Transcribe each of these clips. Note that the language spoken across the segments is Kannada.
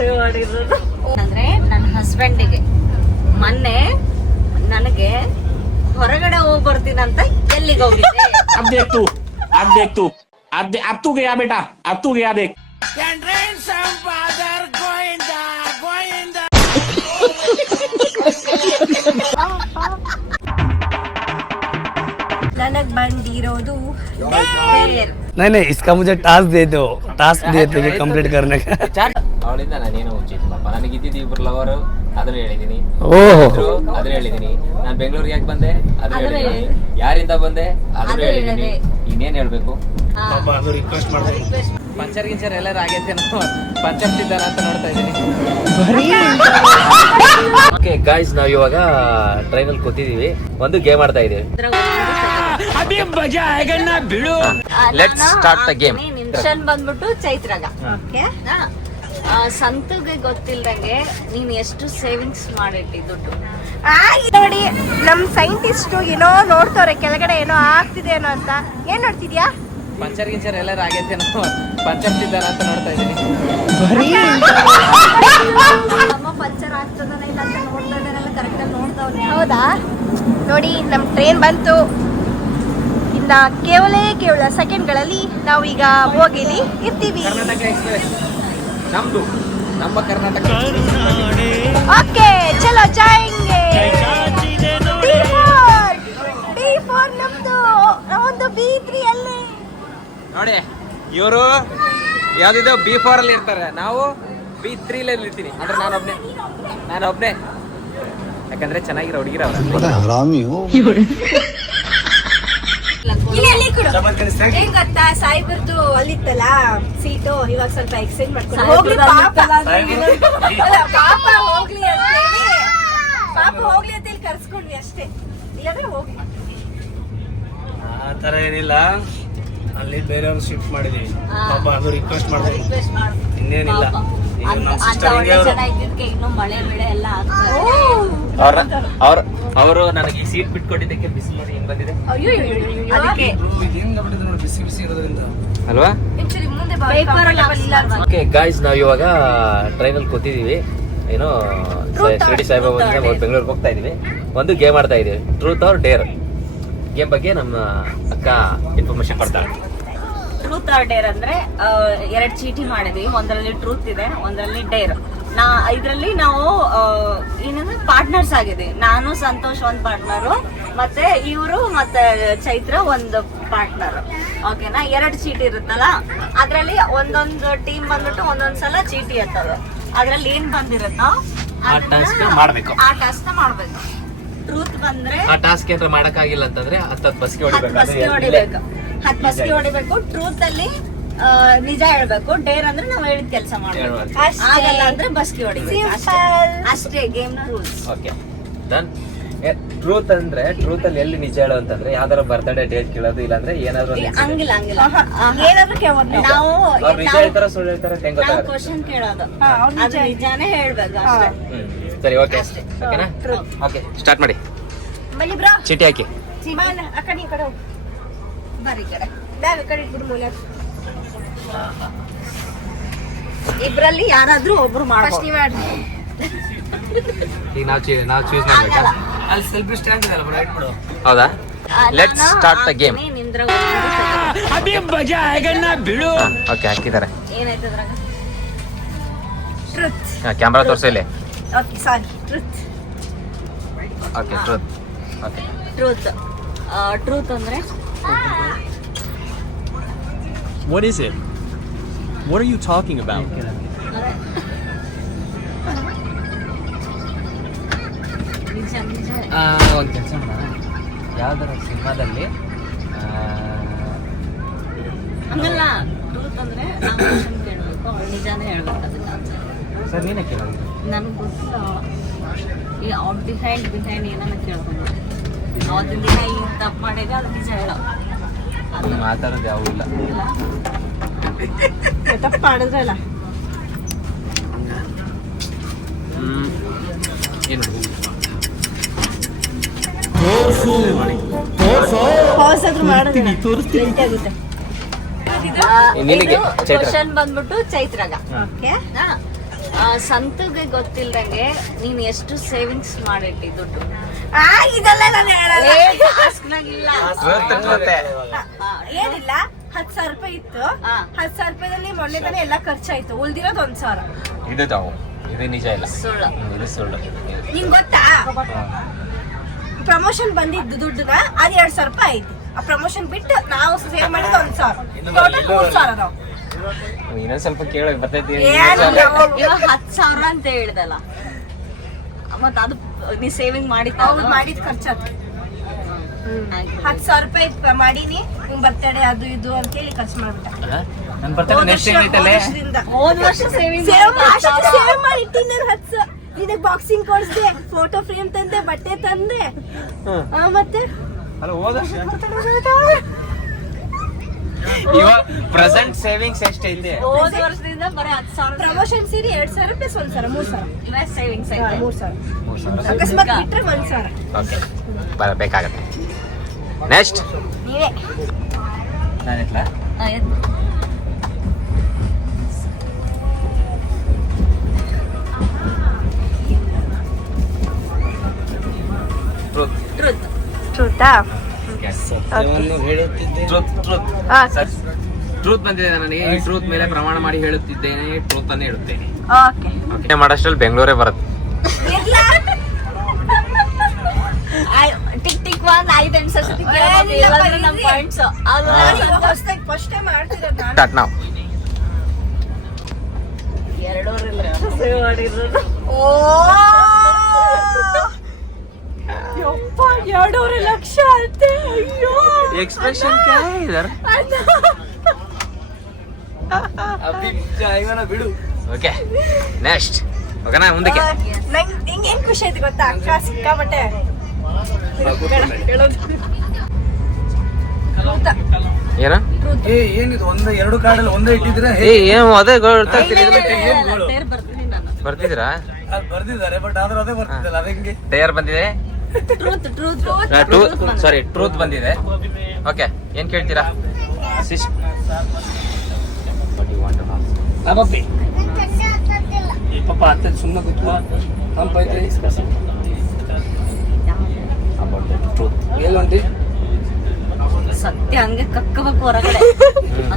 ಸೇವ್ ಮಾಡಿರೋದು ಅಂದ್ರೆ ನನ್ನ ಹಸ್ಬೆಂಡಿಗೆ ಮೊನ್ನೆ ನನಗೆ ಹೊರಗಡೆ ಹೋಗಿ ಬರ್ತೀನಂತ ಎಲ್ಲಿಗೆ ಹೋಗಿದ್ದೆ अब तू गया बेटा अब तू गया देख ನನಗ್ ಬಂದಿರೋದು नहीं इसका मुझे टास्क दे दो कंप्लीट करने का ಅವಳಿಂದ ನಾನೇನು ಉಚಿತಪ್ಪ ನನಗೆ ಇದ್ದಿದ್ದು ಇಬ್ರು ಲವರು ಅದನ್ನ ಹೇಳಿದೀನಿ ಓಹೋ ಅದನ್ನ ಹೇಳಿದೀನಿ ನಾನು ಬೆಂಗಳೂರಿಗೆ ಯಾಕೆ ಬಂದೆ ಅದನ್ನ ಹೇಳಿದೀನಿ ಯಾರಿಂದ ಬಂದೆ ಅದನ್ನ ಹೇಳಿದೀನಿ ಇನ್ನೇನ್ ಹೇಳ್ಬೇಕು ಪಂಚರ್ ಗಿಂಚರ್ ಎಲ್ಲರೂ ಆಗೈತೆ ಪಂಚರ್ ತಿದ್ದಾರ ಅಂತ ನೋಡ್ತಾ ಇದ್ದೀನಿ ಓಕೆ ಗಾಯ್ಸ್ ನಾವು ಇವಾಗ ಟ್ರೈನಲ್ಲಿ ಕೂತಿದೀವಿ ಒಂದು ಗೇಮ್ ಆಡ್ತಾ ಇದೀವಿ let's start the game mission ಬಂದ್ಬಿಟ್ಟು ಚೈತ್ರಾಗ ಓಕೆ ಸಂತುಗೆ ಗೊತ್ತಿಲ್ದಂಗೆ ನೀನ್ ಎಷ್ಟು ಸೇವಿಂಗ್ಸ್ ಮಾಡಿಟ್ಟಿ ದುಡ್ಡು ನೋಡಿ ನಮ್ ಸೈಂಟಿಸ್ಟ್ ಏನೋ ನೋಡ್ತವ್ರೆ ಕೆಳಗಡೆ ಏನೋ ಆಗ್ತಿದೆ ಏನೋ ಅಂತ ಏನ್ ನೋಡ್ತಿದ್ಯಾ ಪಂಚರ್ ಗಿಂಚರ್ ಎಲ್ಲರೂ ಆಗೈತೆ ಪಂಚರ್ ತಿದ್ದಾರ ಅಂತ ನೋಡ್ತಾ ಇದ್ದೀನಿ ನಮ್ಮ ಪಂಚರ್ ಆಗ್ತದನ ಇಲ್ಲ ಅಂತ ನೋಡ್ತಾ ಇದ್ದಾನೆಲ್ಲ ಕರೆಕ್ಟ್ ಆಗಿ ನೋಡ್ತಾವ್ನೆ ಹೌದಾ ನೋಡಿ ನಮ್ ಟ್ರೈನ್ ಬಂತು ಇನ್ನ ಕೇವಲ ಸೆಕೆಂಡ್ಗಳಲ್ಲಿ ನಾವು ಈಗ ಹೋಗಿಲಿ ಇರ್ತೀವಿ ಕರ್ನಾಟಕ ಎಕ್ಸ್ಪ್ರೆಸ್ ನಮ್ದು ನಮ್ಮ ಕರ್ನಾಟಕ ಓಕೆ ಚಲೋ ಜಾಯಂಗೆ B4 ನಮ್ದು ಒಂದು B3 ಅಲ್ಲಿ ನೋಡಿ ಇವರು ಯಾವ್ದಿದೆ B4 ಅಲ್ಲಿ ಇರ್ತಾರೆ ನಾವು B3 ಅಲ್ಲಿ ಇರ್ತೀನಿ ಅಂದ್ರೆ ನಾನು ಒಬ್ನೇ ಯಾಕಂದ್ರೆ ಚೆನ್ನಾಗಿರೋ ಹುಡುಗಿರ ಏನ್ ಗೊತ್ತಾ ಸಾಯಿಬರ್ದು ಅಲ್ಲಿತ್ತಲ್ಲ ಸೀಟು ಇವಾಗ ಸ್ವಲ್ಪ ಎಕ್ಸ್ಚೇಂಜ್ ಮಾಡ್ಕೊಂಡು ಹೋಗ್ಲಿ ಪಾಪ ಹೋಗ್ಲಿ ಅಂತ ಹೇಳಿ ಪಾಪ ಹೋಗ್ಲಿ ಅಂತ ಹೇಳಿ ಕರ್ಸ್ಕೊಂಡ್ವಿ ಅಷ್ಟೇ ಇಲ್ಲಾಂದ್ರೆ ಹೋಗ್ಲಿ ಆ ತರ ಏನಿಲ್ಲ ಅಲ್ಲಿ ಬೇರೆಯವ್ರು ಶಿಫ್ಟ್ ಮಾಡಿದೀವಿ ಪಾಪ ಅದು ರಿಕ್ವೆಸ್ಟ್ ಮಾಡಿದ್ವಿ ಇನ್ನೇನಿಲ್ಲ ಈಗ ನಮ್ಮ ಸಿಸ್ಟರ್ ಹಿಂಗೆ ಇನ್ನು ಮಳೆ ಬೆಳೆ ಎಲ್ಲ ಆಗ್ತದೆ ಅವರು ನನಗೆ ಸೀಟ್ ಬಿಟ್ಕೊಟ್ಟಿದ್ದಕ್ಕೆ ಬಿಸಿ ನೋಡಿ ಹೆಂಗ್ ಬಂದಿದೆ ಅದಕ್ಕೆ ನೋಡಿ ಬಿಸಿ ಬಿಸಿ ಇರೋದ್ರಿಂದ ಅಲ್ವಾ ಪೇಪರ್ ಓಕೆ ಗಾಯ್ಸ್ ನಾವು ಇವಾಗ ಟ್ರೈನಲ್ಲಿ ಕೂತಿದೀವಿ ಏನೋ ಶಿರಡಿ ಸಾಯಿಬಾಬಾ ಬೆಂಗಳೂರಿಗೆ ಹೋಗ್ತಾ ಇದೀವಿ ಒಂದು ಗೇಮ್ ಆಡ್ತಾ ಇದೀವಿ ಟ್ರೂತ್ ಆರ್ ಡೇರ್ ಗೇಮ್ ಬಗ್ಗೆ ನಮ್ಮ ಅಕ್ಕ ಇನ್ಫಾರ್ಮೇಶನ್ ಕೊಡ್ತಾರೆ ಟ್ರೂತ್ ಆರ್ ಡೇರ್ ಅಂದ್ರೆ ಎರಡು ಚೀಟಿ ಮಾಡಿದ್ವಿ ಒಂದರಲ್ಲಿ ಟ್ರೂತ್ ಇದೆ ಒಂದರಲ್ಲಿ ಡೇರ್ ಇದರಲ್ಲಿ ನಾವು ಏನಂದ್ರೆ ಪಾರ್ಟ್ನರ್ಸ್ ಆಗಿದ್ದೀವಿ ನಾನು ಸಂತೋಷ್ ಒಂದ್ ಪಾರ್ಟ್ನರು ಮತ್ತೆ ಇವರು ಮತ್ತೆ ಚೈತ್ರ ಒಂದು ಪಾರ್ಟ್ನರ್ ಓಕೆನಾ ಎರಡು ಚೀಟಿ ಇರುತ್ತಲ್ಲ ಅದ್ರಲ್ಲಿ ಒಂದೊಂದು ಟೀಮ್ ಬಂದ್ಬಿಟ್ಟು ಒಂದೊಂದ್ಸಲ ಚೀಟಿ ಇರ್ತವೆ ಅದ್ರಲ್ಲಿ ಏನ್ ಬಂದಿರುತ್ತೋ ಆ ಟಾಸ್ಕ್ ಮಾಡ್ಬೇಕು ಆ ಟಾಸ್ಕ್ ಮಾಡ್ಬೇಕು ಟ್ರೂತ್ ಬಂದ್ರೆ ಆ ಟಾಸ್ಕ್ ಏನಾರ ಮಾಡಕ್ ಆಗಿಲ್ಲ ಅಂತಂದ್ರೆ 10 ಬಸ್ಗೆ 10 ಬಸ್ಗೆ ಹೊಡಿಬೇಕು ಟ್ರೂತ್ ಅಲ್ಲಿ ನಿಜ ಹೇಳ್ಬೇಕು ಡೇರ್ ಅಂದ್ರೆ ನಾವ್ ಹೇಳಿದ ಕೆಲಸ ಮಾಡ್ಬೇಕು ಆಗಲ್ಲ ಅಂದ್ರೆ ಬಸ್ಗೆ ಹೊಡಿಬೇಕು ಅಷ್ಟೇ ಗೇಮ್ ನ ರೂಲ್ಸ್ ಓಕೆ ಡನ್ ಟ್ರೂತ್ ಅಂದ್ರೆ ಟ್ರೂತ್ ಅಲ್ಲಿ ಎಲ್ಲಿ ನಿಜ ಹೇಳೋ ಅಂತಂದ್ರೆ ಯಾವ್ದಾರ ಬರ್ತ್ಡೇ ಡೇಟ್ ಕೇಳೋದು ಇಲ್ಲಾಂದ್ರೆ ಏನಾದ್ರು ಹಂಗಿಲ್ಲ ಏನಾದ್ರು ಕೇಳೋದು ನಾವು ನಿಜ ಹೇಳ್ತಾರ ಸುಳ್ಳು ಹೇಳ್ತಾರ ಹೆಂಗ್ ನಾವು ಗೊತ್ತಾಗುತ್ತೆ ಕ್ವಶನ್ ಕೇಳೋದು ಅದು ನಿಜಾನೇ ಹೇಳ್ಬೇಕು ಅಷ್ಟೇ ಸರಿ ಓಕೆ ಓಕೆನಾ ಓಕೆ ಸ್ಟಾರ್ಟ್ ಮಾಡಿ ಬನ್ನಿ ಬ್ರೋ ಚೀಟಿ ಹಾಕಿ ಚಿಮಾನ್ ಆ ಕಡೆ ಈ ಕಡೆ ಹೋಗು. ಬರೀ ಕಡೆ ಬ್ಯಾಗ್ ಕಡೆ ಇಟ್ಬಿಡು ಮೂಲೆ ಇಬ್ರಲ್ಲಿ ಯಾರಾದ್ರೂ ಒಬ್ರು ಫಸ್ಟ್ ಮಾಡ್ಬೋದು ನೀವ್ ಆಡ್ರಿ ಈಗ ನಾವು ಚೂಸ್ ಮಾಡ್ಬೇಕಾ ಅಲ್ಲಿ ಸೆಲ್ಫಿ ಸ್ಟ್ಯಾಂಡ್ ಇದೆ ಅಲ್ಲ ರೈಟ್ ಬಿಡು ಹೌದಾ let's start the game okay ಹಾಕಿದ್ದಾರೆ ಏನಾಯ್ತು ಅದ್ರಾಗ ಟ್ರುತ್ ಕ್ಯಾಮ್ರಾ ತೋರಿಸಿ ಇಲ್ಲಿ okay sorry truth okay truth okay truth ಅಂದ್ರೆ What is it? What are you talking about? ನಿಜ ಒಂದು ಕೆಲಸ ಯಾವ್ದಾರ ಸಿನಿಮಾದಲ್ಲಿ ಹಂಗಲ್ಲ ಟ್ರೂತ್ ಅಂದ್ರೆ ನಾವು ಕ್ವಶನ್ ಕೇಳ್ಬೇಕು ಅವ್ಳು ನಿಜಾನೇ ಹೇಳ್ಬೇಕು ಅದನ್ನ ಸರ್ ನೀನೇ ಕೇಳೋದು ನನಗೆ ಗೊತ್ತಿಲ್ಲ ಈ ಔಟ್ ಬಿಹೈಂಡ್ ಏನನ್ನ ಕೇಳ್ಕೊಂಡು ಅವತ್ತಿನ ದಿನ ಈ ತಪ್ಪು ಮಾಡಿದ್ರೆ ಅದು ನಿಜ ಹೇಳೋ ಮಾತಾಡೋದು ಯಾವೂ ಇಲ್ಲ ತಪ್ಪು ಮಾಡಿದ್ರಲ್ಲ ಏನು ಪಾಸ್ ಆದ್ರೂ ಮಾಡಿದ್ರೆ ಆಗುತ್ತೆ ನಿನಗೆ ಚೈತ್ರ ಕ್ವಶನ್ ಬಂದ್ಬಿಟ್ಟು ಚೈತ್ರಾಗ ಓಕೆ ಸಂತಗೆ ಗೊತ್ತಿಲ್ದಂಗೆ ನೀನ್ ಎಷ್ಟು ಸೇವಿಂಗ್ಸ್ ಮಾಡಿಟ್ಟಿ ದುಡ್ಡು? ಇದೆಲ್ಲ ನಾನು ಹೇಳಲ್ಲ. ಇಲ್ಲ ಏನಿಲ್ಲ, 10,000 ರೂಪಾಯಿ ಇತ್ತು. ಹಾ. 10,000 ರೂಪಾಯಿದಲ್ಲಿ ಮೊನ್ನೆ ತಾನೇ ಎಲ್ಲ ಖರ್ಚಾಯ್ತು. ಉಳ್ದಿರೋದು 1,000. ಇದು ನಿಜ ಇಲ್ಲ, ಸುಳ್ಳು. ಇದು ಸುಳ್ಳು. ನಿಂಗ್ ಗೊತ್ತಾ, ಪ್ರಮೋಷನ್ ಬಂದಿದ್ದು ದುಡ್ಡನ್ನ ಅದು 2,000 ರೂಪಾಯಿ ಐತಿ. ಆ ಪ್ರಮೋಷನ್ ಬಿಟ್ಟು ನಾವು ಸೇವ್ ಮಾಡಿದ್ದು 1,000. ಟೋಟಲ್ 3,000 ನಾವು. ಇನ್ನೊಂದ್ ಸ್ವಲ್ಪ ಕೇಳಕ್ ಬರ್ತೈತಿ. ಇವಾಗ 10,000 ಅಂತ ಹೇಳ್ದಲ್ಲ, ಮತ್ತ ಅದು ನೀ ಸೇವಿಂಗ್ ಮಾಡಿ ಅವ್ರು ಮಾಡಿದ ಖರ್ಚಾಯ್ತು. 10,000 ರೂಪಾಯಿ ಮಾಡೀನಿ, ನಿಮ್ ಬರ್ತಡೇ ಅದು ಇದು ಅಂತೇಳಿ ಖರ್ಚು ಮಾಡ್ಬಿಟ್ಟ. ನನ್ ಬರ್ತಡೆ ನೆಕ್ಸ್ಟ್ ಐತಲ್ಲೇ. ಹೋದ್ ವರ್ಷ ಸೇವಿಂಗ್ ಸೇವ್ ಮಾಡಿ ಇಟ್ಟಿನ 10,000. ನಿನಗ್ ಬಾಕ್ಸಿಂಗ್ ಕೊಡ್ಸ್ದೆ, ಫೋಟೋ ಫ್ರೇಮ್ ತಂದೆ, ಬಟ್ಟೆ ತಂದೆ. ಮತ್ತೆ ಅಲ್ಲ ಹೋದ ಇವಾಗ ಪ್ರೆಸೆಂಟ್ ಸೇವಿಂಗ್ಸ್ ಎಷ್ಟೈತೆ? ಹೋದ್ ವರ್ಷದಿಂದ ಬರೀ 10,000 ಪ್ರಮೋಷನ್ ಸೇರಿ 2,000 ಪ್ಲಸ್ 1,000, 3,000. ಇವಾಗ ಸೇವಿಂಗ್ಸ್ ಐತೆ. 3,000 ಅಕಸ್ಮಾತ್ ಬಿಟ್ರೆ 1,000. ಓಕೆ, ಬೇಕಾಗತ್ತೆ. ನೆಕ್ಸ್ಟ್ ನೀವೇ ನಾನಿಟ್ಲಾ? ಟ್ರೂತ್ ಟ್ರೂತಾ? ಸತ್ಯವನ್ನು ಹೇಳುತ್ತಿದ್ದೆ. ಟ್ರೂತ್ ಬಂದಿದೆ ನನಗೆ. ಈ ಟ್ರೂತ್ ಮೇಲೆ ಪ್ರಮಾಣ ಮಾಡಿ ಹೇಳುತ್ತಿದ್ದೇನೆ, ಟ್ರೂತ್ ಅನ್ನೇ ಹೇಳುತ್ತೇನೆ. ಓಕೆ. ಮಾಡಷ್ಟರಲ್ಲಿ ಬೆಂಗಳೂರೇ ಬರುತ್ತೆ. ಟಿಕ್ ಟಿಕ್ 1 5 ಅನ್ಸತಿ ನಮ್ಮ ಪಾಯಿಂಟ್ಸ್ ಹೊಸದಾಗಿ ಫಸ್ಟ್ ಟೈಮ್ ಮಾಡ್ತಿರೋದು ನಾನು. ಸ್ಟಾರ್ಟ್ ನಾವು. 2 ಮಾಡಿರೋದು. ಓ ಯಪ್ಪ, 2.5 ಲಕ್ಷ ಅಂತೆ. ಅಯ್ಯೋ, ಎಕ್ಸ್ಪ್ರೆಷನ್ ಕ್ಯಾ ಹೈ ಇದರ್? ಬಿಡು. ಓಕೆ, ನೆಕ್ಸ್ಟ್ ಓಕೆನಾ, ಮುಂದಕ್ಕೆ. ನಂಗೆ ಏನ್ ಖುಷಿ ಆಯ್ತು ಗೊತ್ತಾ ಅಕ್ಕ, ಸಿಕ್ಕಾಬಟ್ಟೆ ಏನ? ಏನಿದು ಒಂದೇ 2 ಕಾರ್ಡಲ್ಲಿ ಒಂದೇ ಇಟ್ಟಿದ್ರೆ ಏನು ಅದೇ ಗೊತ್ತಾಗ್ತಿಲ್ಲ. ಟೈರ್ ಬರ್ತೀನಿ ನಾನು. ಬರ್ತಿದ್ದೀರಾ? ಬರ್ದಿದ್ದಾರೆ, ಬಟ್ ಆದ್ರೂ ಅದೇ ಬರ್ತಿದ್ದಲ್ಲ, ಅದ ಹೆಂಗೆ? ಟೈರ್ ಬಂದಿದೆ. ಟ್ರೂತ್ ಸಾರಿ, ಟ್ರೂತ್ ಬಂದಿದೆ. ಓಕೆ, ಏನ್ ಕೇಳ್ತೀರಾ? ನಮ್ಮಪ್ಪಿ ಈ ಪಾಪ ಅತ್ತೆ ಸುಮ್ಮನೆ ಕೂತ್ಕೋ, ತಂಪೈತೆ. ಎಲ್ಲೊಂಟಿ ಸತ್ಯ ಹಂಗೆ ಕಕ್ಕಬೇಕು ಹೊರಗಡೆ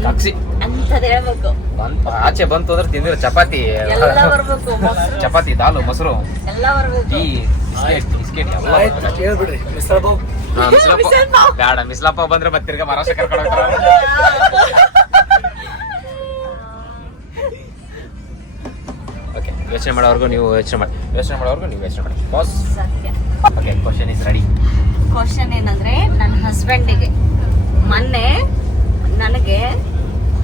ಕಕ್ಸಿ ಅಂತದ್ ಹೇಳ್ಬೇಕು. ಆಚೆ ಬಂತು ಅಂದ್ರೆ ತಿಂದಿರ ಚಪಾತಿ, ಎಲ್ಲ ಬರ್ಬೇಕು, ಮೊಸರು ಚಪಾತಿ, ದಾಲು, ಮೊಸರು, ಎಲ್ಲ ಬರ್ಬೇಕು. ಟೀ, ಬಿಸ್ಕೆಟ್ ಎಲ್ಲ. ಆಯ್ತು, ಅಷ್ಟು ಹೇಳ್ಬಿಡ್ರಿ. ಮಿಸ್ಟರ್ ಬಾಬು ಬೇಡ, ಮಿಸ್ಲಪ್ಪ ಬಂದ್ರೆ ಮತ್ತೆ ತಿರ್ಗಾ ಮಹಾರಾಷ್ಟ್ರ ಕರ್ಕೊಂಡು ಹೋಗ್ತಾರೆ. ಓಕೆ, ಯೋಚನೆ ಮಾಡೋವರೆಗೂ ನೀವು ಯೋಚನೆ ಮಾಡಿ, ಬಾಸ್. ಸತ್ಯ. Okay, question is ready. Question ಏನಂದ್ರೆ, ನನ್ನ ಹಸ್ಬೆಂಡಿಗೆ ಮೊನ್ನೆ ನನಗೆ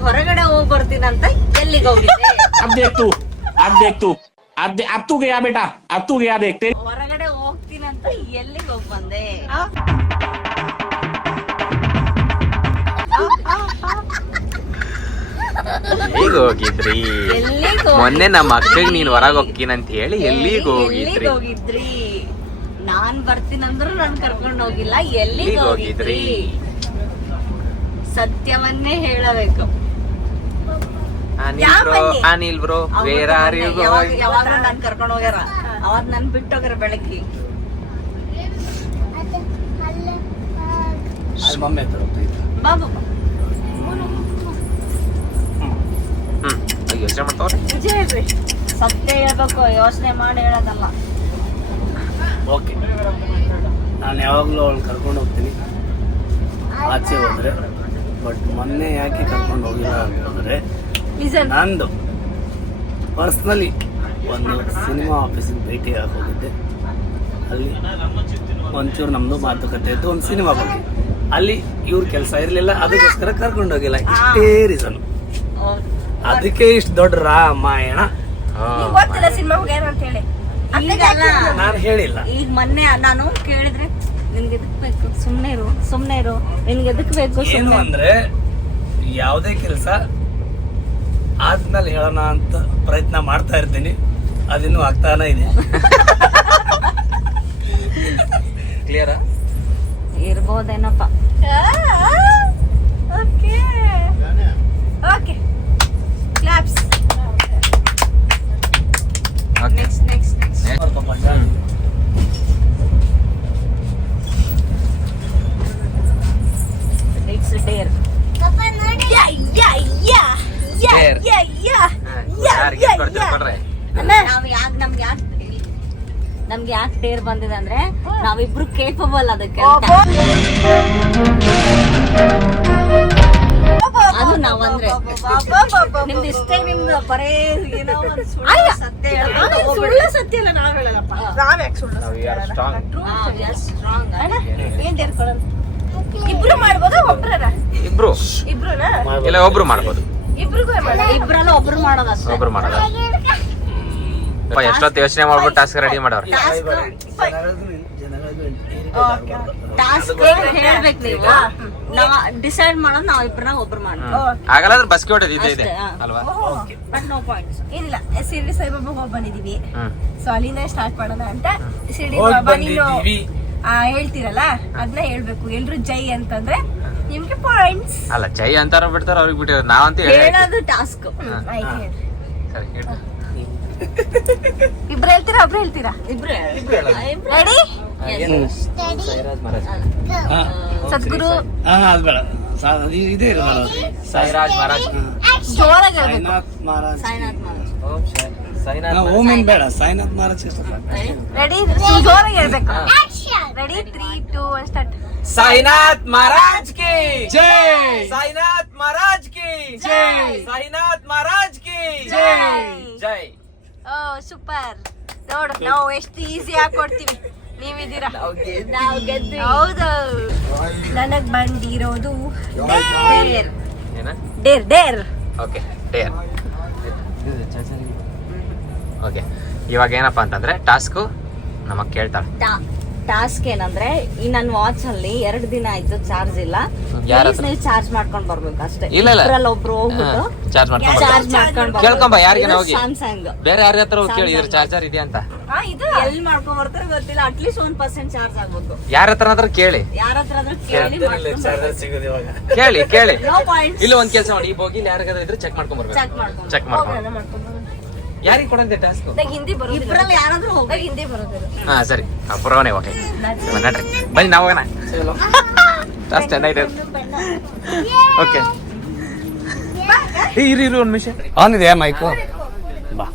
ಹೊರಗಡೆ ಹೋಗಿ ಬರ್ತೀನಂತ ಎಲ್ಲಿಗೆ ಹೋಗಿದ್ದೆ? अब देख तू अब तू गया बेटा, अब तू गया देखते. ಹೊರಗಡೆ ಹೋಗ್ತೀನಂತ ಎಲ್ಲಿಗೆ ಹೋಗಿ ಬಂದೆ? ಎಲ್ಲಿಗೆ ಹೋಗಿದ್ರಿ? ಎಲ್ಲಿಗೆ ಮೊನ್ನೆ ನಮ್ಮ ಅಕ್ಕಗೆ ನೀನ್ ಹೊರಗೆ ಹೋಗ್ತೀನಂತ ಹೇಳಿ ಎಲ್ಲಿಗೆ ಎಲ್ಲಿಗೆ ಹೋಗಿದ್ರಿ? ನಾನ್ ಬರ್ತೀನಂದ್ರು ನನ್ ಕರ್ಕೊಂಡು ಹೋಗಿಲ್ಲ. ಎಲ್ಲಿಗೆ ಹೋಗಿದ್ರಿ? ಸತ್ಯವನ್ನೇ ಹೇಳಬೇಕು. Anil bro, where are you going? ಯಾವಾಗ ನನ್ ಕರ್ಕೊಂಡು ಹೋಗ್ಯಾರ, ಅವಾಗ ನನ್ ಬಿಟ್ಟು ಹೋಗ್ಯಾರ ಬೆಳಗ್ಗೆ. ಅಲ್ಲಿ ಮಮ್ಮಿ ಹತ್ರ ಹೋಗ್ತೈತೆ. ಬಾಬು ಯೋಚನೆ ಮಾಡ್ತಾವ್ರೆ. ನಿಜ ಹೇಳ್ರಿ, ಸತ್ಯ ಹೇಳ್ಬೇಕು, ಯೋಚನೆ ಮಾಡಿ ಹೇಳೋದಲ್ಲ. ಓಕೆ, ನಾನು ಯಾವಾಗಲೂ ಅವಳು ಕರ್ಕೊಂಡು ಹೋಗ್ತೀನಿ ಆಚೆ ಹೋದ್ರೆ. ಬಟ್ ಮೊನ್ನೆ ಯಾಕೆ ಕರ್ಕೊಂಡು ಹೋಗಿಲ್ಲ ಅಂತಂದರೆ, ನಂದು ಪರ್ಸ್ನಲಿ ಒಂದು ಸಿನಿಮಾ ಆಫೀಸಿಗೆ ಭೇಟಿ ಹೋಗಿದ್ದೆ. ಅಲ್ಲಿ ಒಂಚೂರು ನಮ್ಮದು ಮಾತುಕತೆ ಇತ್ತು ಒಂದು ಸಿನಿಮಾ ಬಗ್ಗೆ. ಅಲ್ಲಿ ಇವ್ರ ಕೆಲಸ ಇರಲಿಲ್ಲ, ಅದಕ್ಕೋಸ್ಕರ ಕರ್ಕೊಂಡು ಹೋಗಿಲ್ಲ. ಇಷ್ಟೇ ರೀಸನ್. ಅದಕ್ಕೆ ಇಷ್ಟು ದೊಡ್ಡ ರಾಮಾಯಣ. ಗೊತ್ತಿಲ್ಲ ಸಿನಿಮಾ ಹೋಗ್ಯಾರ ಅಂತ ಹೇಳಿ. ಈಗಲ್ಲ, ನಾನು ಹೇಳಿಲ್ಲ. ಈಗ ಮೊನ್ನೆ ನಾನು ಕೇಳಿದ್ರೆ ನಿನ್ಗೆ ಎದಕ್ ಬೇಕು, ಸುಮ್ನೆ ಇರು, ನಿನ್ಗೆ ಎದಕ್ ಬೇಕು? ಏನು ಅಂದ್ರೆ, ಯಾವುದೇ ಕೆಲಸ ಆದ್ಮೇಲೆ ಹೇಳೋಣ ಅಂತ ಪ್ರಯತ್ನ ಮಾಡ್ತಾ ಇರ್ತೀನಿ, ಅದಿನ್ನೂ ಆಗ್ತಾನೆ ಇದೆ. ಕ್ಲಿಯರಾ? ಇರ್ಬೋದೇನಪ್ಪ. Okay, claps. ನಮ್ಗೆ ಯಾಕೆ ಡೇರ್ ಬಂದಿದೆ ಅಂದ್ರೆ ನಾವಿಬ್ರು ಕೇಪಬಲ್ ಅದಕ್ಕೆ ಅದು ನಾವಂದ್ರೆ ನಿಮ್ದು ಇಷ್ಟೇ ನಿಮ್ದು ಬರೇ ಏನೋ ಒಂದ್ ಸುಳ್ಳು ಸತ್ಯ ಸುಳ್ಳು ಸತ್ಯ ಇಲ್ಲ ನಾವ್ ಹೇಳಲ್ಲಪ್ಪ. ನಾವ್ ಯಾಕೆ ಸುಳ್ಳು ಸ್ಟ್ರಾಂಗ್ ಏನ್ ಡೇರ್ ಕೊಡೋಣ? ಇಬ್ರು ಮಾಡ್ಬೋದಾ ಒಬ್ರನ? ಇಬ್ರು ಇಬ್ರುನಾ? ಇಲ್ಲ ಒಬ್ರು ಮಾಡ್ಬೋದು. ಇಬ್ರಿಗೂ ಇಬ್ರಲ್ಲ ಒಬ್ರು ಮಾಡೋದು ಅಷ್ಟೇ. ಒಬ್ರು ಮಾಡೋದು. ಎಷ್ಟೊತ್ತು ಯೋಚನೆ ಮಾಡ್ಬಿಟ್ಟು ಟಾಸ್ಕ್ ರೆಡಿ ಮಾಡವ್ರೆ. ಟಾಸ್ಕ್ ಹೇಳ್ಬೇಕು ನೀವು, ನಾವ್ ಡಿಸೈಡ್ ಮಾಡೋದು ನಾವ್ ಇಬ್ರನ್ನ ಒಬ್ರು ಮಾಡ್ತೀವಿ. ಆಗಲ್ಲ ಅಂದ್ರೆ ಬಸ್ಗೆ ಹೊಡೆದು ಇದೆ ಇದೆ ಅಲ್ವಾ? But no points. ಏನಿಲ್ಲ, ಶಿರ್ಡಿ ಸಾಯಿಬಾಬಾ ಹೋಗಿ ಬಂದಿದೀವಿ. ಹ್ಮ್. ಸೊ ಅಲ್ಲಿಂದ ಸ್ಟಾರ್ಟ್ ಮಾಡೋಣ ಅಂತ. ಶಿರ್ಡಿ ಹೋಗ್ ಬಾಬಾ ನೀನು ಬಂದಿದೀವಿ. ಹೇಳ್ತೀರಲ್ಲ ಅದನ್ನ ಹೇಳ್ಬೇಕು. ಎಲ್ರು ಜೈ ಅಂತಂದ್ರೆ ನಿಮ್ಗೆ ಪಾಯಿಂಟ್ಸ್. ಅಲ್ಲ ಜೈ ಅಂತಾರ ಬಿಡ್ತಾರ ಅವ್ರಿಗೆ ಬಿಟ್ಟಿರೋದು ನಾವಂತ ಹೇಳಿ. ಹೇಳೋದು ಟಾಸ್ಕ್. ಆಯ್ತು ಹೇಳಿ. ಸರಿ ಹೇಳು. ಇಬ್ರು ಹೇಳ್ತೀರಾ ಒಬ್ರು ಹೇಳ್ತೀರಾ? ಇಬ್ರು ರೆಡಿ? ಸಾಯಿರಾಜ್ ಮಹಾರಾಜ್. ಸದ್ಗುರು ಅದು ಬೇಡ, ಇದೇ ಇರೋದು ಸಾಯಿರಾಜ್ ಮಹಾರಾಜ್. ಜೋರಾಗಿ ಹೇಳ್ಬೇಕು. ಸಾಯಿನಾಥ್ ಮಹಾರಾಜ್. ಸಾಯಿನಾಥ್ ಮಹಾರಾಜ್. ಸಾಯಿನಾಥ್ ಓಂ ಏನ್ ಬೇಡ, ಸಾಯಿನಾಥ್ ಮಹಾರಾಜ್ ಇಷ್ಟಪಡ್ತಾರೆ. ರೆಡಿ? ಜೋರಾಗಿ ಹೇಳ್ಬೇಕು. ರೆಡಿ? 3, 2, 1 ಸ್ಟಾರ್ಟ್. साईनाथ महाराज की ಜೈ. साईनाथ महाराज की साईनाथ महाराज की जय. ಓ ಸೂಪರ್. ನೋಡು ನಾವು ಎಷ್ಟು ಈಸಿ ಆಗಿ ಕೊಡ್ತೀವಿ, ನೀವಿದ್ದೀರಾ. ನಾವ್ ಗೆದ್ವಿ. ಹೌದು. ನನಗ್ ಬಂದಿರೋದು ಡೇರ್ ಏನ? Deere Deere. Okay Deere. Okay ಇವಾಗ ಏನಪ್ಪಾ ಅಂತಂದ್ರೆ ಟಾಸ್ಕು ನಮಗ್ ಕೇಳ್ತಾಳೆ. ಟಾಸ್ಕ್ ಏನಂದ್ರೆ ಈ ನನ್ನ ವಾಚ್ ಅಲ್ಲಿ 2 ದಿನ ಆಯ್ತು ಚಾರ್ಜ್ ಇಲ್ಲ. ಯಾರ Please ನೀವು ಚಾರ್ಜ್ ಮಾಡ್ಕೊಂಡ್ ಬರ್ಬೇಕು ಅಷ್ಟೇ. ಇಲ್ಲ, ಇಲ್ಲ. ಇಬ್ರಲ್ಲಿ ಒಬ್ರು ಹೋಗ್ಬಿಟ್ಟು ಚಾರ್ಜ್ ಮಾಡ್ಕೊಂಡ್ ಚಾರ್ಜ್ ಮಾಡ್ಕೊಂಡ್ ಕೇಳ್ಕೊಂಬ ಯಾರಿಗಾನ ಹೋಗಿ. ಸ್ಯಾಮ್ಸಂಗ್ ಬೇರೆ ಯಾರ ಹತ್ರ ಹೋಗಿ ಕೇಳಿ ಇದ್ರ ಚಾರ್ಜರ್ ಇದೆ ಅಂತ. ಇದು ಎಲ್ಲಿ ಮಾಡ್ಕೊಂಡ್ ಬರ್ತಾರೆ ಗೊತ್ತಿಲ್ಲ. ಅಟ್ಲೀಸ್ಟ್ 1% ಚಾರ್ಜ್ ಆಗ್ಬೇಕು. ಯಾರ ಹತ್ರ ಕೇಳಿ ಯಾರ ಹತ್ರ ಆದ್ರೂ ಕೇಳಿ ಚಾರ್ಜರ್ ಸಿಗೋದು ಇವಾಗ. ಕೇಳಿ ನೋ ಪಾಯಿಂಟ್ಸ್. ಇಲ್ಲ ಒಂದ್ ಕೆಲಸ ಮಾಡಿ, ಈ ಬೋಗಿಲಿ ಯಾರಿಗಾದ್ರೂ ಇದ್ರೆ ಚೆಕ್ ಮಾಡ್ಕೊಂಡ್ ಬರ್ಬೇಕು. ಚೆಕ್ ಮಾಡ್ಕೊಂಡು ಯಾರಿಗೆ ಕೊಡಂದೆ ಟಾಸ್ಕ್? ನಂಗೆ ಹಿಂದಿ ಬರೋದಿಲ್ಲ. ಇಬ್ರಲ್ಲಿ ಯಾರಾದ್ರೂ ಹೋಗಿ. ನಂಗೆ ಹಿಂದಿ ಬರೋದಿಲ್ಲ. ಹಾ ಸರಿ ಪುರವನೆ. ಓಕೆ ನಡ್ರಿ ಬನ್ನಿ ನಾವು ಹೋಗೋಣ. ಟಾಸ್ಕ್ ಚೆನ್ನಾಗಿದೆ. ಓಕೆ ಇರಿ ಒಂದ್ ನಿಮಿಷ. ಆನ್ ಇದೆಯಾ ಮೈಕು? ಬಾ.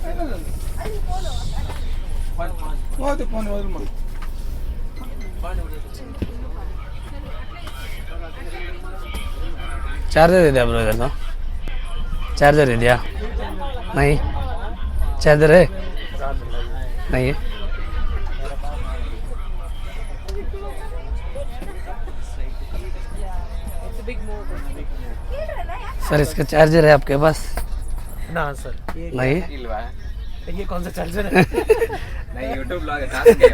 ಚಾರ್ಜರ್ ಇದೆಯಾ ಬ್ರೋ ಇದನ್ನು? ಚಾರ್ಜರ್ ಇದೆಯಾ? ನೈ ಚಾರ್ಜರ್ है नहीं है? सर इसका चार्जर है आपके पास? ना सर नहीं है? ಇಲ್ವಾ? ये कौन सा चार्जर है? नहीं यूट्यूब ब्लॉग है, टास्क है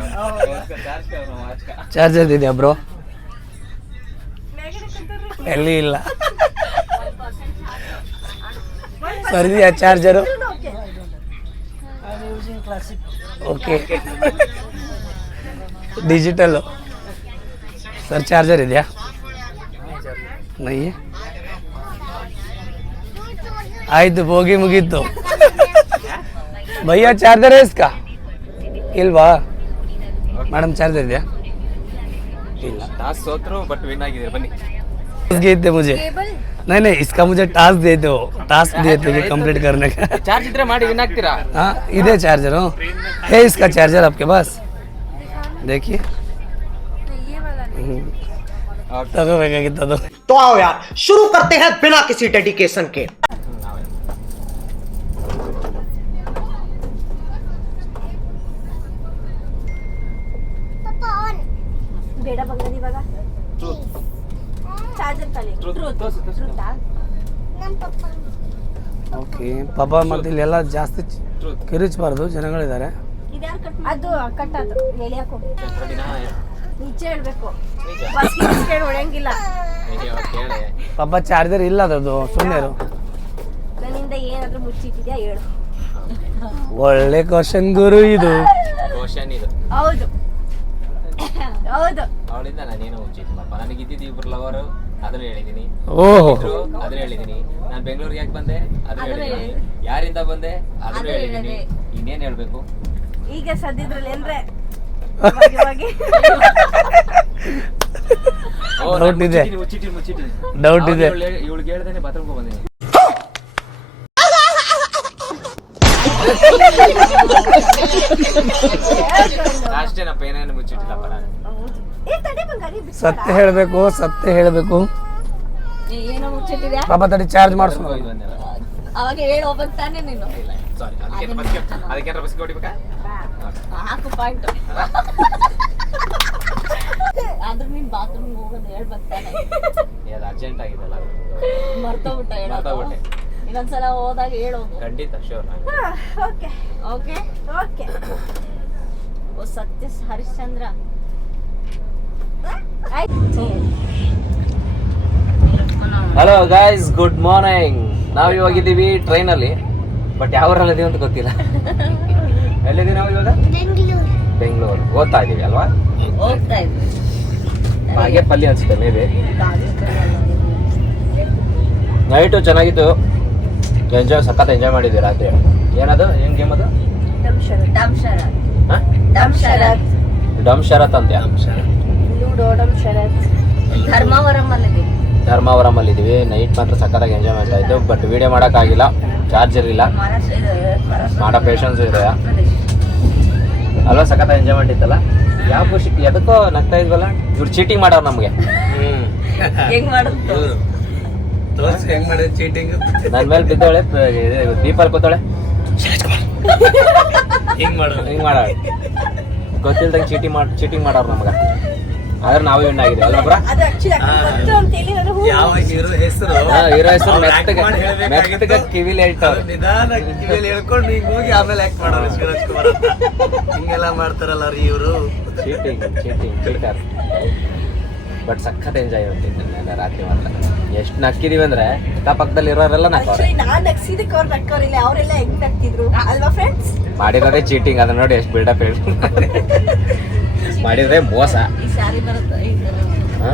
उसका चार्ज कर रहा हूं आज का. ಚಾರ್ಜರ್ ಇದೆಯಾ ಬ್ರೋ? ಎಲ್ಲಿ ಇಲ್ಲ ಸರ್. ಇದೆಯಾ charger? Okay digital sir. Charger ಇದೆಯಾ? ನೈ ಆಯ್ತು ಹೋಗಿ ಮುಗೀತು. ಭಯ್ಯ ಚಾರ್ಜರ್ ಇಸ್ಕಾ ಇಲ್ವಾ ಮೇಡಮ್? ಚಾರ್ಜರ್ ಇದೆಯಾ? ಇಲ್ಲ. ಟಾಸ್ಕ್ ಸೋತ್ರು ಬಟ್ ವಿನ್ ಆಗಿದ್ದೀರಿ ಬನ್ನಿ. गए थे मुझे नहीं इसका मुझे टास्क दे दो. टास्क दिए थे कि कंप्लीट करने का. ಚಾರ್ಜ್ ಇದ್ರೆ ಮಾಡಿ ವಿನ್ ಆಗ್ತೀರಾ. हाँ इधर चार्जर हो है इसका चार्जर आपके पास? देखिए तो आओ यार शुरू करते हैं बिना किसी डेडिकेशन के. ಬೇಡ ಬಂಗದಿ ಇವಾಗ ಚಾರ್ಜರ್ ತಲೆ. ಓಕೆ ಪಾಪ ಮತ್ತೆ ಇಲ್ಲೆಲ್ಲ ಜಾಸ್ತಿ ಕಿರಿಚಬಾರ್ದು, ಜನಗಳಿದ್ದಾರೆ. ಅದು ಕಟ್ ಆಯ್ತು. ಎಳಿಯಾಕೋ ನಿಜ ಹೇಳ್ಬೇಕು. ಬಸ್ಗೆ ಬಿಸ್ಕೆಟ್ ಹೊಡೆಯಂಗಿಲ್ಲ. ಪಾಪ ಚಾರ್ಜರ್ ಇಲ್ಲ ಅದರದ್ದು, ಸುಮ್ಮನೆ ಇರು. ನನ್ನಿಂದ ಏನಾದ್ರೂ ಮುಚ್ಚಿಟ್ಟಿದ್ಯಾ ಹೇಳು. ಒಳ್ಳೆ ಕ್ವಶನ್ ಗುರು ಇದು. ಕ್ವಶನ್ ಇದು. ಹೌದು ಹೌದು. ಅವಳಿಂದ ನಾನೇನೋ ಉಚ್ಚಿತ್ತಪ್ಪ. ನನಗೆ ಇದ್ದಿದ್ದು ಇಬ್ರು ಲವರು, ಅದನ್ನು ಹೇಳಿದೀನಿ. ಓಹೋ ಅದನ್ನ ಹೇಳಿದೀನಿ. ನಾನು ಬೆಂಗಳೂರಿಗೆ ಯಾಕೆ ಬಂದೆ ಅದನ್ನ ಹೇಳಿದೀನಿ. ಯಾರಿಂದ ಬಂದೆ ಅದನ್ನ ಹೇಳಿದೀನಿ. ಇನ್ನೇನ್ ಹೇಳ್ಬೇಕು? ಈಗ ಸದ್ಯದ್ರಲ್ಲಿ ಏನ್ರೆ ಡೌಟ್ ಇದೆ, ಮುಚ್ಚಿಟ್ಟಿನಿ. ಡೌಟ್ ಇದೆ. ಇವಳಿಗೆ ಹೇಳ್ದೇನೆ ಬಾತ್ರೂಮ್ಗೆ ಬಂದಿನಿ. ಅಷ್ಟೇ ನಮ್ಮ ಏನೇನು ಮುಚ್ಚಿಟ್ಟಿಲ್ಲಪ್ಪ ನಾನು. ಸತ್ಯ ಹೇಳಬೇಕು ಏನೋ ಮುಚ್ಚಿಟ್ಟಿದ್ಯಾ ಪಾಪ ತಡಿ ಚಾರ್ಜ್ ಮಾಡಿಸು. ಅವಾಗ ಹೇಳಿ ಹೋಗ್ಬೇಕು ತಾನೇ ನೀನು. ಸಾರಿ, ಅದಕ್ಕೆ ಬಸ್ ಹೊಡಿಬೇಕಾ? ಹಾಕು ಪಾಯಿಂಟ್. ಆದ್ರೆ ನೀನ್ ಬಾತ್ರೂಮ್ ಹೋಗೋದು ಹೇಳ್ಬೇಕು ತಾನೆ. ಅದು ಅರ್ಜೆಂಟ್ ಆಗಿದೆಲ್ಲ, ಮರ್ತೋಗ್ಬಿಟ್ಟ ಹೇಳೋದು. ಮರ್ತೋಗ್ಬಿಟ್ಟೆ. ಇನ್ನೊಂದ್ಸಲ ಹೋದಾಗ ಹೇಳೋದು. ಖಂಡಿತ ಶೋರ್. Okay okay okay. ಓ Satya Harishchandra. Hello guys, good morning. ನಾವು ಇವಾಗಿದ್ದೀವಿ ಟ್ರೈನಲ್ಲಿ, ಬಟ್ ಯಾವ ಊರಲ್ಲಿ ಇದೀವಿ ಅಂತ ಗೊತ್ತಿಲ್ಲ. ಎಲ್ಲಿದ್ದೀವಿ ನಾವು ಇವಾಗ? ಬೆಂಗಳೂರು. ಓದ್ತಾ ಇದೀವಿ ಅಲ್ವಾ? ಹೋಗ್ತಾ ಇದ್ವಿ. ಹಾಗೆ ಪಲ್ಯ ಅನ್ಸುತ್ತೆ ಮೇ ಬಿ. ನೈಟು ಚೆನ್ನಾಗಿತ್ತು, ಸಖತ್ ಎಂಜಾಯ್ ಮಾಡಿದ್ವಿ ರಾತ್ರಿ. ಏನದು, ಏನ್ ಗೇಮ್ ಅದು? ಡಮ್ ಶರತ್. ಹಾ? ಡಮ್ ಶರತ್. ಡಮ್ ಶರತ್ ಅಂತ್ಯ. ಲೂಡೋ, ಡಮ್ ಶರತ್. ಧರ್ಮಾವರಂ ಅಲ್ಲಿ ಇದೀವಿ. ನೈಟ್ ಮಾತ್ರ ಸಖತ್ತಾಗಿ ಎಂಜಾಯ್ ಮಾಡ್ತಾ ಇದ್ದು, ಬಟ್ ವಿಡಿಯೋ ಮಾಡೋಕ್ಕಾಗಿಲ್ಲ, ಚಾರ್ಜರ್ ಇಲ್ಲ, ಮಾಡೋ ಪೇಷನ್ಸ್ ಇದೆ ಅಲ್ವಾ? ಸಖತ್ತಾಗಿ ಎಂಜಾಯ್ ಮಾಡಿತ್ತಲ್ಲ. ಯಾವ ಖುಷಿ, ಎದಕ್ಕೋ ನಗ್ತಾ ಇದ್ವಲ್ಲ. ಇವ್ರು ಚೀಟಿಂಗ್ ಮಾಡೋರು ನಮ್ಗೆ. ಹೆಂಗ್ ಮಾಡುದು? ಹೆಂಗ್ ಮಾಡಿದ್ರೆ ಚೀಟಿಂಗ್ ನನ್ ಮೇಲೆ ಬಿದ್ದವಳೆ, ದೀಪಲ್ ಕೂತಾಳೆ, ಹಿಂಗ್ ಮಾಡೋದು. ಹಿಂಗ್ ಮಾಡ ಗೊತ್ತಿಲ್ದಂಗೆ ಚೀಟಿಂಗ್ ಮಾಡೋರು ನಮ್ಗೆ. ಆದ್ರೆ ನಾವು ವಿನ್ ಆಗಿದ್ವಿ ಅಲ್ವಾ ಬ್ರಾ? ಅದು ಆಕ್ಚುಲಿ ಗೊತ್ತು ಅಂತ ಹೇಳಿ ನಾನು ಯಾವ ಹೀರೋ ಹೆಸರು ಹೀರೋ ಹೆಸರು ಮೆತ್ತಗ ಕಿವಿಲಿ ಹೇಳ್ತಾವ್ರೆ. ನಿಧಾನ ಕಿವಿಯಲ್ಲಿ ಹೇಳ್ಕೊಂಡು ಹಿಂಗ್ ಹೋಗಿ ಆಮೇಲೆ ಆಕ್ಟ್ ಮಾಡೋರು ಶಿವರಾಜ್ ಕುಮಾರ್ ಅಂತ. ಹಿಂಗೆಲ್ಲ ಮಾಡ್ತಾರಲ್ಲ ರೀ ಇವರು. ಚೀಟರ್. ಬಟ್ ಸಖತ್ ಎಂಜಾಯ್ ಮಾಡ್ತಿದ್ದೆ ರಾತ್ರಿ ಮಾತ್ರ. ಎಷ್ಟು ನಕ್ಕಿದೀವಿ ಅಂದ್ರೆ ಪಕ್ಕದಲ್ಲಿ ಇರೋರೆಲ್ಲ ನಕ್ಕವ್ರೆ. ಆಕ್ಚುಲಿ ನಾನ್ ನಗ್ಸಿದಕ್ಕೆ ಅವ್ರು ನಕ್ಕವ್ರಿಲ್ಲ, ಅವರೆಲ್ಲ ಹೆಂಗ್ ನಗ್ತಿದ್ರು ಅಲ್ವಾ ಫ್ರೆಂಡ್ಸ್? ಮಾಡಿರೋದೇ ಚೀಟಿಂಗ್. ಅದನ್ನ ನೋಡಿ ಎಷ್ಟು ಬಿಲ್ಡಪ್ ಹೇಳಿ ಮಾಡಿದ್ರೆ ಮೋಸ. ಈ ಸ್ಯಾರಿ ಬರುತ್ತೆ. ಹಾ?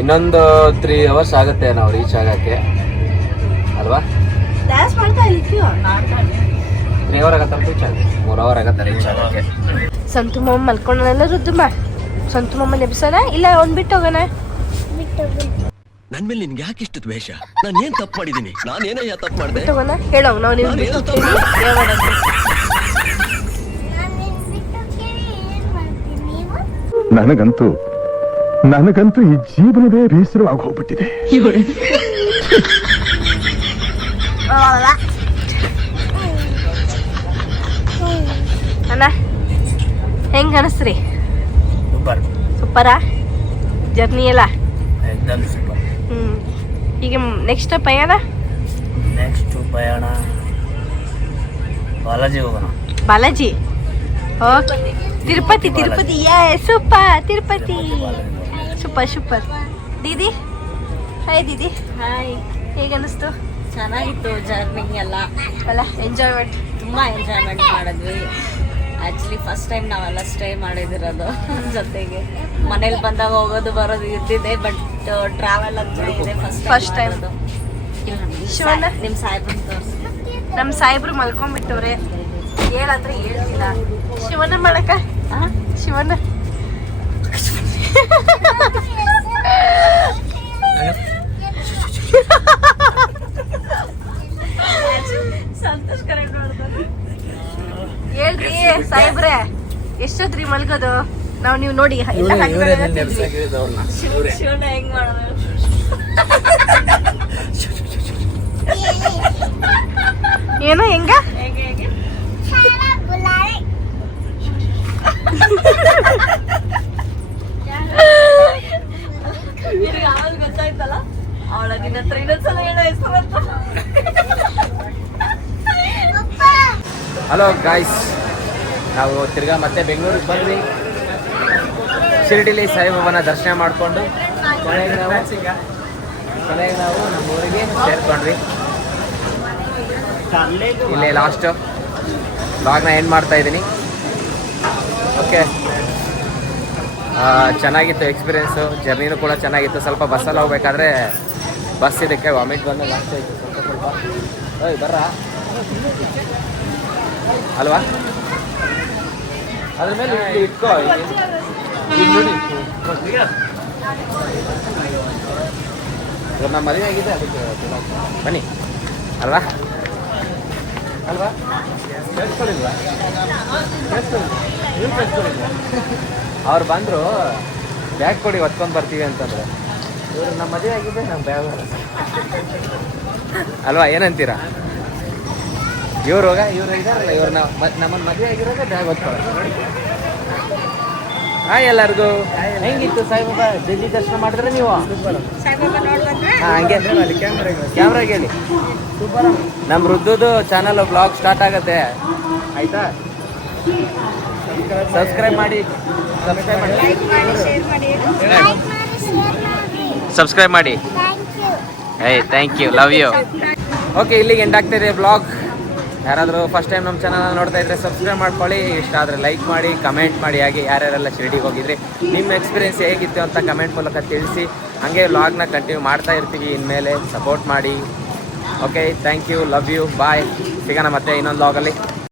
ಇನ್ನೊಂದು 3 hours ಆಗುತ್ತೆ ನಾವು ರೀಚ್ ಆಗಕ್ಕೆ ಅಲ್ವಾ? ಡ್ಯಾನ್ಸ್ ಮಾಡ್ತಾ ಇರ್ತೀವ. 3 hour ಆಗತ್ತೆ ರೀಚ್ ಆಗಕ್ಕೆ. 3 hour ಆಗತ್ತೆ ರೀಚ್ ಆಗಕ್ಕೆ. ಸಂತು ಮಾಮ ಮಲ್ಕೊಂಡಲ್ಲ ರುದ್ದುಮ್ಮ. ಸಂತು ಮಾಮನ ಎಬ್ಸೋಣ ಇಲ್ಲ ಒಂದ್ ಬಿಟ್ಟು ಹೋಗೋಣ? ನನ್ ಮೇಲೆ ನಿನ್ಗೆ ಯಾಕೆ ಇಷ್ಟು ದ್ವೇಷ? ನಾನು ಏನ್ ತಪ್ಪು ಮಾಡಿದೀನಿ? ನಾನೇನಯ್ಯ ತಪ್ಪು ಮಾಡಿದೆ? ಬಿಟ್ಟು ಹೋಗೋಣ ಹೇಳೋ, ನಾವು ನೀವು ಬಿಟ್ಟು ಹೋಗ್ತೀವಿ. ಏನ್ ಮಾಡೋದು? ನನಗಂತೂ ಈ ಜೀವನವೇ ಬೇಸರವಾಗಿ ಹೋಗ್ಬಿಟ್ಟಿದೆ. ಅಣ್ಣ ಹೆಂಗ್ ಅನಿಸ್ತ್ರಿ? ಸೂಪರ್. ಸೂಪರಾ ಜರ್ನಿ ಎಲ್ಲ? ಎಕ್ದಮ್ ಸೂಪರ್. ಈಗ ನೆಕ್ಸ್ಟ್ ಪಯಣ? ನೆಕ್ಸ್ಟ್ ಪಯಣ ಬಾಲಾಜಿ ಹೋಗೋಣ. Balaji. Okay. Tirupati. Super. Tirupati super. Didi hi. Didi hi. ಹೇಗೆ ಅನಿಸ್ತು? ಚೆನ್ನಾಗಿತ್ತು ಜರ್ನಿ ಎಲ್ಲ. ಅಲ್ಲ ಎಂಜಾಯ್ಮೆಂಟ್? ತುಂಬಾ ಎಂಜಾಯ್ಮೆಂಟ್ ಮಾಡಿದ್ವಿ. ಆಕ್ಚುಲಿ ಫಸ್ಟ್ ಟೈಮ್ ನಾವೆಲ್ಲ ಸ್ಟೇ ಮಾಡಿದಿರೋದು ಜೊತೆಗೆ. ಮನೇಲಿ ಬಂದಾಗ ಹೋಗೋದು ಬರೋದು ಇರ್ತಿದೆ, ಬಟ್ ಟ್ರಾವೆಲ್ ಅಂತ ಇದೆ ಫಸ್ಟ್ ಟೈಮ್. ಶಿವಣ್ಣ? ನಿಮ್ ಸಾಹೇಬ್ರನ್ನ ತೋರಿಸಿ. ನಮ್ಮ ಸಾಹೇಬ್ರು ಮಲ್ಕೊಂಡ್ಬಿಟ್ಟವ್ರೆ, ಹೇಳಂದ್ರೆ ಹೇಳ್ತಿಲ್ಲ. ಶಿವಣ್ಣ ಮಾಡಕ? ಶಿವಣ್ಣ ಸಂತೋಷ್ ಕರೆಕ್ಟ್ ಮಾಡ್ತಾರೆ. ಹೇಳ್ರಿ ಸಾಹೇಬ್ರೆ, ಎಷ್ಟೊತ್ರಿ ಮಲ್ಗೋದು? ನೀವು ನೋಡಿ ಎಲ್ಲ ಶಿವಣ್ಣ ಹೆಂಗ್ ಮಾಡೋದು? ಏನೋ ಹೆಂಗ ಹೇಗೆ ಆಮೇಲೆ ಗೊತ್ತಾಯ್ತಲ್ಲ, ಅವಳ ನಿನ್ನ ಹತ್ರ ಇನ್ನೊಂದ್ಸಲ ಹೇಳೋ ಹೆಸರು ಅಂತ. ಹಲೋ ಗಾಯ್ಸ್, ನಾವು ತಿರ್ಗಾ ಮತ್ತೆ ಬೆಂಗಳೂರಿಗೆ ಬಂದ್ವಿ. ಶಿರಡಿಲಿ ಸಾಯಿಬಾಬಾನ ದರ್ಶನ ಮಾಡಿಕೊಂಡು ಕೊನೆಗೆ ನಾವು ನಮ್ಮ ಊರಿಗೆ ಸೇರ್ಕೊಂಡ್ವಿ. ಇಲ್ಲೇ ಲಾಸ್ಟು ಬ್ಲಾಗ್ನ ಎಂಡ್ ಮಾಡ್ತಾ ಇದ್ದೀನಿ. ಓಕೆ, ಚೆನ್ನಾಗಿತ್ತು ಎಕ್ಸ್ಪೀರಿಯೆನ್ಸು. ಜರ್ನಿನೂ ಕೂಡ ಚೆನ್ನಾಗಿತ್ತು. ಸ್ವಲ್ಪ ಬಸ್ಸಲ್ಲಿ ಹೋಗ್ಬೇಕಾದ್ರೆ ಬಸ್ ಇದಕ್ಕೆ ವಾಮಿಟ್ ಬಂದಾಗ ಆಗ್ತಾ ಇತ್ತು ಸ್ವಲ್ಪ. ಓಯ್ ಬರ್ರಾ ಅಲ್ವಾ? ಅದ್ರ ಮೇಲೆ ಇಟ್ಕೋ. ಇವಾಗ ನಮ್ಮ ಮದುವೆ ಆಗಿದೆ, ಅದಕ್ಕೆ ಬನ್ನಿ ಅಲ್ವಾ? ಅಲ್ವಾ? ಕೇಳಿಸ್ಕೊಳ್ಳಿಲ್ವಾ? ಅವ್ರು ಬಂದರು ಬ್ಯಾಗ್ ಕೊಡಿ ಹೊತ್ಕೊಂಡು ಬರ್ತೀವಿ ಅಂತಂದ್ರೆ ಇವರು ನಮ್ಮ ಮದುವೆ ಆಗಿದೆ ನಮ್ಮ ಬ್ಯಾಗ್ ಅಲ್ವಾ? ಏನಂತೀರಾ? ಇವ್ರು ಇದಾರಲ್ಲ ಇವ್ರು ನಮ್ಮನ್ನು ಮದುವೆ ಆಗಿರೋದೇ ಬ್ಯಾಗ್ ಹೊತ್ಕೊಳ್ಳೋದು. ಹಾಯ್ ಎಲ್ಲರಿಗೂ. ಹೆಂಗಿತ್ತು ಸಾಯಿಬಾಬಾ ಜಲ್ದಿ ದರ್ಶನ ಮಾಡಿದ್ರೆ ನೀವು? ಹಂಗೆ ಕ್ಯಾಮ್ರಾಗೆ ಹೇಳಿ. ನಮ್ಮ ವೃದ್ಧದು ಚಾನಲ್ ಬ್ಲಾಗ್ ಸ್ಟಾರ್ಟ್ ಆಗುತ್ತೆ ಆಯ್ತಾ? ಸಬ್ಸ್ಕ್ರೈಬ್ ಮಾಡಿ ಸಬ್ಸ್ಕ್ರೈಬ್ ಮಾಡಿ. ಏಯ್ thank you, love you. Okay, ಇಲ್ಲಿಗೆ ಎಂಡ್ ಆಗ್ತಾಯಿದೆ ಬ್ಲಾಗ್. ಯಾರಾದರೂ ಫಸ್ಟ್ ಟೈಮ್ ನಮ್ಮ ಚಾನಲ್ ನೋಡ್ತಾ ಇದ್ರೆ ಸಬ್ಸ್ಕ್ರೈಬ್ ಮಾಡ್ಕೊಳ್ಳಿ. ಇಷ್ಟ ಆದರೆ ಲೈಕ್ ಮಾಡಿ, ಕಮೆಂಟ್ ಮಾಡಿ. ಹಾಗೆ ಯಾರ್ಯಾರೆಲ್ಲ ಶಿರಡಿಗೆ ಹೋಗಿದ್ರಿ, ನಿಮ್ಮ ಎಕ್ಸ್ಪೀರಿಯೆನ್ಸ್ ಹೇಗಿತ್ತು ಅಂತ ಕಮೆಂಟ್ ಮೂಲಕ ತಿಳಿಸಿ. ಹಾಗೆ ವ್ಲಾಗ್ನ ಕಂಟಿನ್ಯೂ ಮಾಡ್ತಾ ಇರ್ತೀವಿ ಇನ್ಮೇಲೆ. ಸಪೋರ್ಟ್ ಮಾಡಿ. Okay, thank you, love you, bye. ಸಿಗೋಣ ಮತ್ತೆ ಇನ್ನೊಂದು ವ್ಲಾಗಲ್ಲಿ.